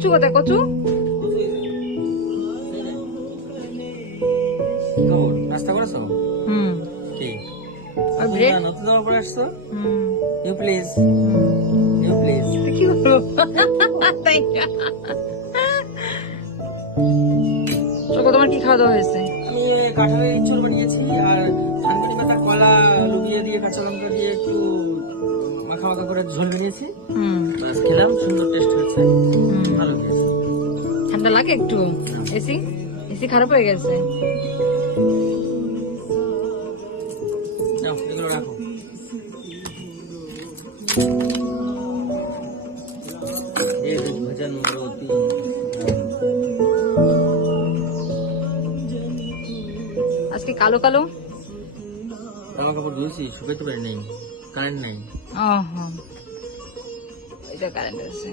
কচু কোথায় কচু? নাস্তা করেছো? হুম। কি আর ব্রেড? নতুন জামা পরে আসছো? হুম। You please, you please. কি হলো? তাই না? চোখো, তোমার কি খাওয়া দাওয়া হয়েছে? আমি কাঁঠালের ইঁচড় বানিয়েছি আর থানকুনি পাতা কলা লুবিয়ে দিয়ে কাঁচা লঙ্কা দিয়ে একটু মাখা মাখা করে ঝোল বানিয়েছি। হুম। বাস খেলাম, সুন্দর টেস্ট হয়েছে, হুম। ভালো খেয়েছি। ঠান্ডা লাগে একটু? এসি এসি খারাপ হয়ে গেছে। যাও এগুলো রাখো। ये भजन करोति। আজকে কালো কালো। জামা কাপড় ধুয়েছি, শুকাইতে পারি নাই, কারেন্ট নাই। এটা কারেন্ট আছে।